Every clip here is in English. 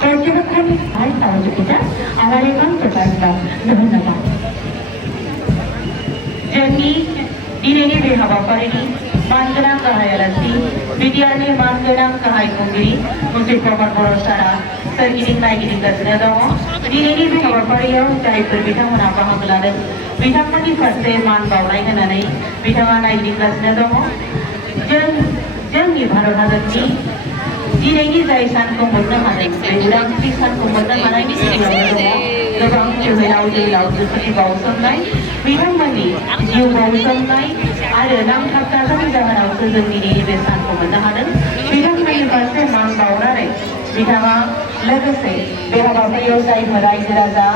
পর্যবেক্ষণ সহযোগিতা আলারেগান প্রকাশলাম ধন্যবাদ जोंनि दिनैनि बे हाबाफारिनि मानगोनां गाहाय आलासि बिटिआरनि मानगोनां गाहाय खुंगिरि मुस्रि प्रमद बर' सारा सोरगिदिं नायगिदिंगासिनो दङ दिनैनि बे हाबाफारियाव जायफोर बिथांमोना बाहागो लादों बिथांमोननि फारसे मान बावनाय होनानै बिथाङा नायगिदिंगासिनो दङ जोंनि भारत हादरनि दिनैनि जाय सानखौ मोननो हादों बे उदांस्रि सानखौ मोननो हानायनि सिगाङावनो दङ गोबां जोहोलाव जोहोलावजोफोरनि बाउसोमनाय बिथांमोननि जिउ बाउसोमनाय आरो नांथाब नाजानायनि जाहोनावसो जों दिनैनि बे सानखौ मोननो हादों बिथांमोननि फारसे मान बावनानै बिथाङा लोगोसे बे हाबाफारियाव जायफोर रायजो राजा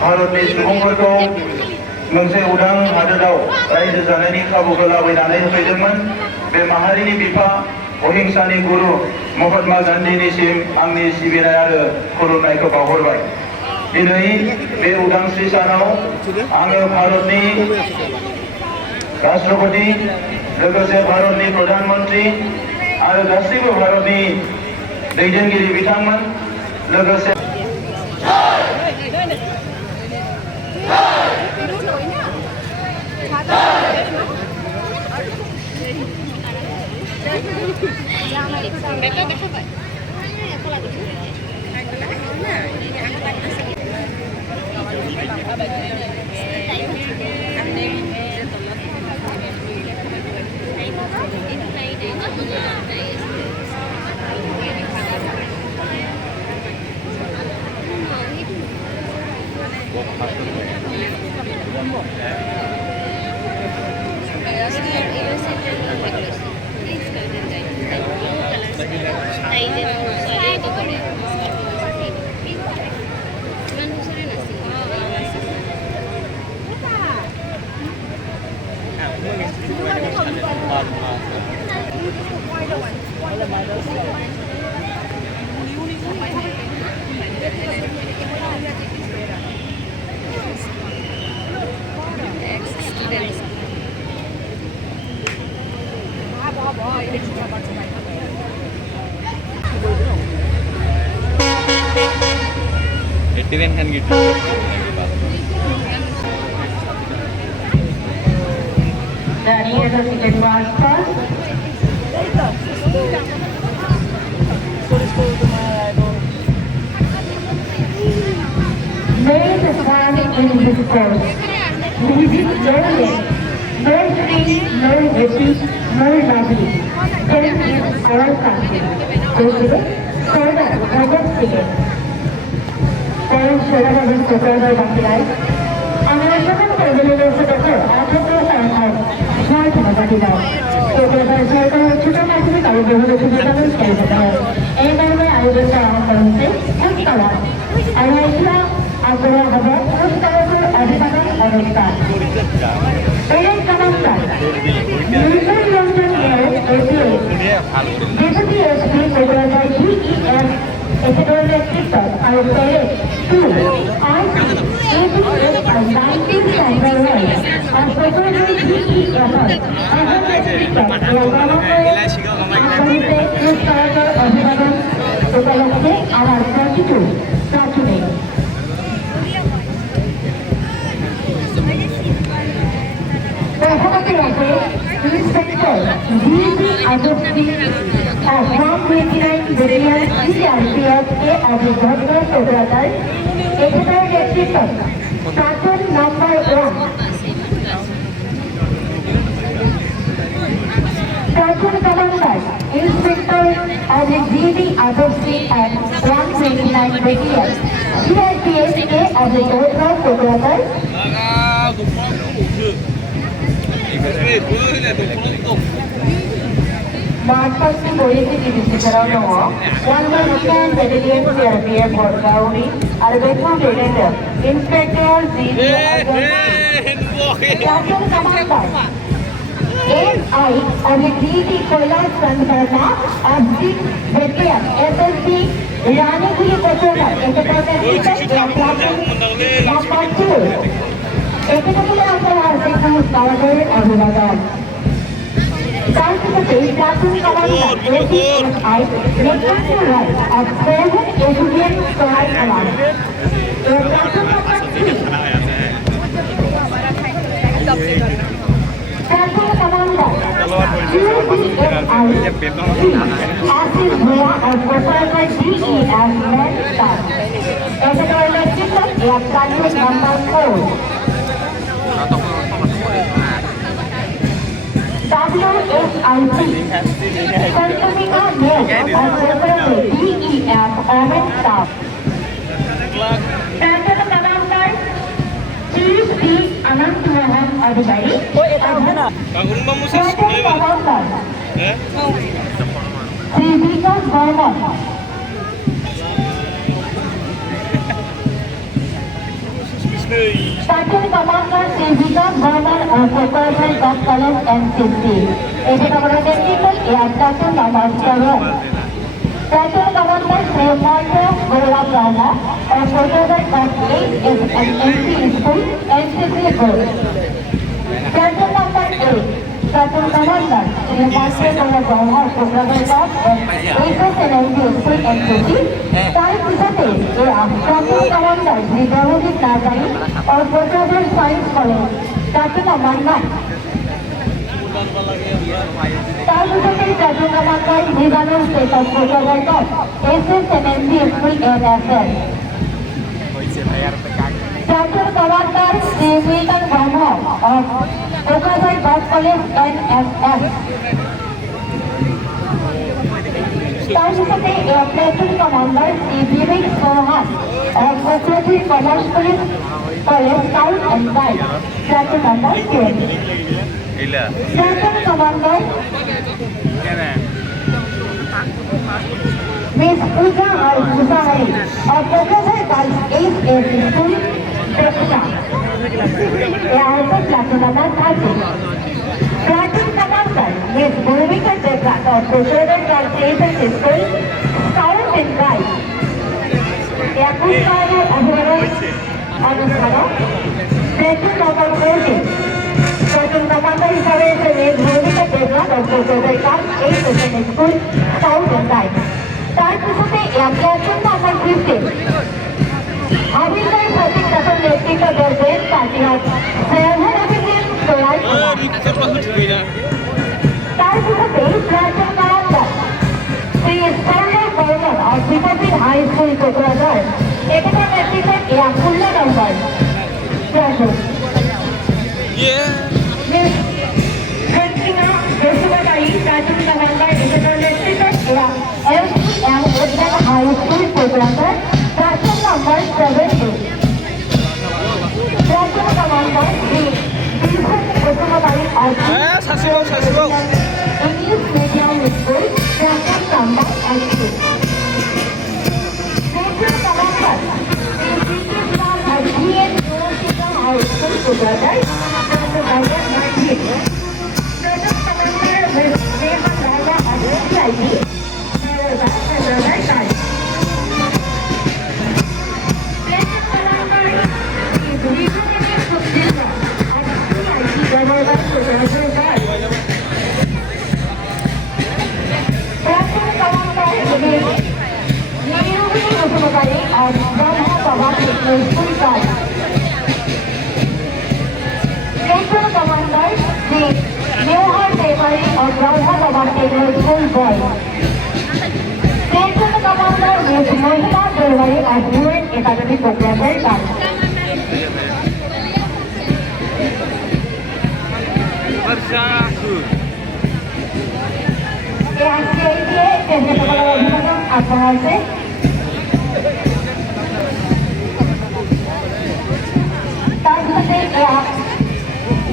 भारतनि सुबुंफोरखौ मोनसे उदां हादोराव रायजो जानायनि खाबुखौ लाबोनानै होफैदोंमोन बे माहारिनि बिफा अहिंसानि गुरु महात्मा गान्धीनिसिम आंनि सिबिनाय आरो खुलुमनायखौ बावहरबाय दिनै बे उदांस्रि सानाव आङो भारतनि राष्ट्रपति लोगोसे भारतनि प्रधानमन्त्री आरो गासैबो भारतनि दैदेनगिरि बिथांमोन लोगोसे Etiren kan gitu. Dari Associated Master, main stand in this course. Music learning, no free, no happy, no lovely. This is our country. Okay? Soda, Bhagat Singh. Parents should have been prepared by Bakilai. আমরা যখন প্রয়োজনীয় দেখো আঠারো সংখ্যায় ছয় টাকা দাও তো সরকার ছোট মাধ্যমিক আরো বহু সুবিধাগুলো খেলতে হয় এই কারণে আয়োজন করা হচ্ছে পুরস্কার আমরা এটা আগ্রহ হবে পুরস্কারের অভিভাবক অবস্থা এই সমস্যায় নির্বাচন Ranjan deputy SP Kolkata GES Economic system are paid to ICAPS and 19 central rights and proposal GEFR অভিভাবক উপলক্ষে আমার প্রতিটি প্রাথমিক প্রথমত আছে inspector GB আদর্শী of 129 billion CRPF के अभिगम्य कोलकातार एकेतार नेतृत्व शासन नंबर 1 शासन commander inspector of GD Adoshi and 129 billion CRPF के अभिगम्य कोलकातार Markasi Polisi di Sekarang 110 Battalion CRPF Borgauni, Arbeco Brigadier, Inspector GD Captain Commander, SI of the GD Koilas Sankarna, Abdi Battalion, SSC, Rani Kuli Kochona, Economic System, Number 2. Economic System Power Abhivagan. Scientific Captain Commander ACSI returns to right of 7 Asian Sky Alliance. Captain Commander QPSI Assis Bua of Kosalka GEF Men Staff. Economic System Air Number 4. WSIC Santamika Mail and Representative DEF Omen Staff. Captain Commander Chief D. Anant Mohan Adhikari. Captain Commander Sri Vikas Varma. Captain Commander Sri Vikas Varma of Kokalkai Gas College NCC. Agent Commander Technical Air Captain Commander 1. Captain Commander Sri Marco Gola Prana of Kokalkai Gas 8 and NC School NCC Gold. Captain Number 8. Captain Commander Sri Marco Gola Prana of Kokalkai Gas and HSNNC School NCC. Type Pisates Captain Commander Sri Dhavajit Nazari of Kokalkai Science College. Captain Number 9. Targeted Captain Commander Niganur State of Kokalkai Gas SSNNC School NSL. Captain Commander Sri Milton Varma of Kokalkai Gas College NSS. Targeted Platoon Commander Sri Vivek Sohan of Kokalkai Commerce College South and Side. Captain Number 10. Captain Commander Miss Pooja Al-Musari of Professor Girls H.S. School, Tekta. They are also Platinum number 30. Platinum Commander Miss Bhumika Jagat of Professor Girls H.S. School, Scout and Guide. They are Pushkara Anusara, Platinum number 40. Platinum Commander হিসাবে এসে Miss Bhumika Jagat of Professor Girls H.S. School, Scout and Guide. তার পিছনে platoon number 15 আবির্ভাব প্রতীক তখন নেতৃত্ব দেবেন পার্টিহাট সৈয়দ আবিদিন সোলাই তার পিছনে platoon number three standard governor of republic high school Kokrajhar এখানে নেতৃত্ব ইয়াকুল্ল number platoon miss Fensina Basumatary platoon commander এখানে নেতৃত্ব LCM Woodland High School Kokoragar, Platoon number 70. Platoon commander Sri Dilshan Bosumatayi of English Medium School, Platoon number 80. Platoon commander Sri Srikrishnan GN University High School Kokoragar, Platoon number 19. Platoon commander Miss Neha Raja of CIT. Academy Kokoragar.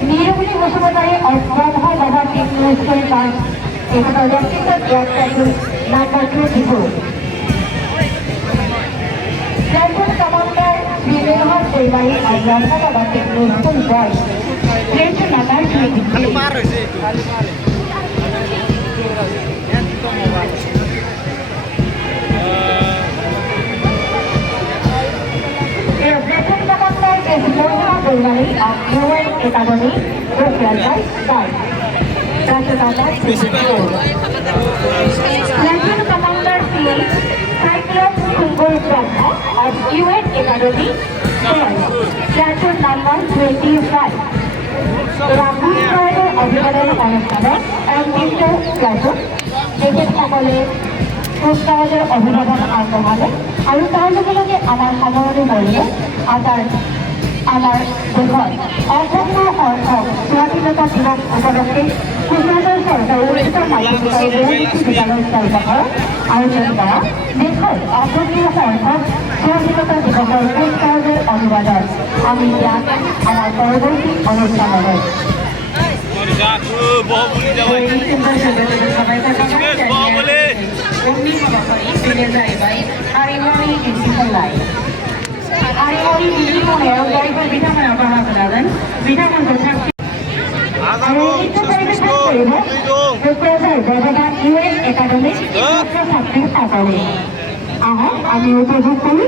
নিরবলি বসুমতারি অব্রহ্ম বাবা technology school এখানে নেতৃত্ব number 24 Platoon Commander Sri Neha Devai of Brahma Baba Technical School Boys, Platoon number 23. Platoon Commander Miss Mohana Devai of UN Academy, Kokoragar, Guide. Platoon number 24. Platoon Commander Sri Cyclops Kumbul Brahma of UN Academy, Platoon number 25. Rahul Roy অভিবাদন অনুষ্ঠানে অন্তিষ্ট platoon তেখেতসকলে পুৰস্কাৰৰ অভিবাদন আগবঢ়ালে আৰু তাৰ লগে লগে আমাৰ সময়লৈ মৰিলে আমাৰ দেশত অসংখ্য সংখ্যক স্বাধীনতা দিৱস উপলক্ষে কোকৰাঝাৰ চৰকাৰৰ উচ্চ মাধ্যমিক বিদ্যালয় স্তৰৰ আয়োজন কৰা দেশত অসংখ্য সংখ্যক স্বাধীনতা দিৱসৰ পুৰস্কাৰৰ অভিবাদন আমি ইয়াত আমাৰ পৰৱৰ্তী অনুষ্ঠানলৈ Hari-hari ini mulai dari perbincangan apa dan bidangan tentang itu peribahasa Kokoragar Baba UN Academy Satri Akademi. Aha, আমি উপভোগ করি